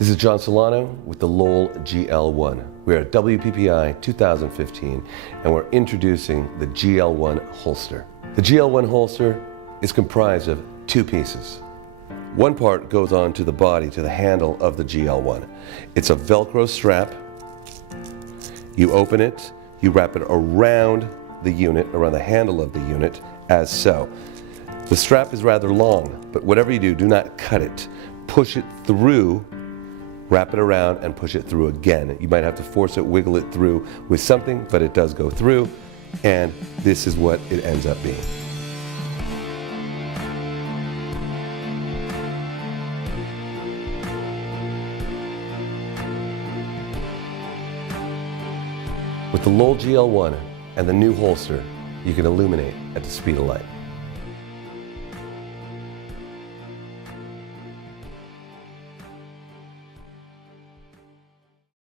This is John Solano with the Lowel GL1. We're at WPPI 2015 and we're introducing the GL1 holster. The GL1 holster is comprised of two pieces. One part goes on to the body, to the handle of the GL1. It's a Velcro strap. You open it, you wrap it around the unit, around the handle of the unit, as so. The strap is rather long, but whatever you do, do not cut it. Push it through, wrap it around, and push it through again. You might have to force it, wiggle it through with something, but it does go through, and this is what it ends up being. With the Lowel GL1 and the new holster, you can illuminate at the speed of light.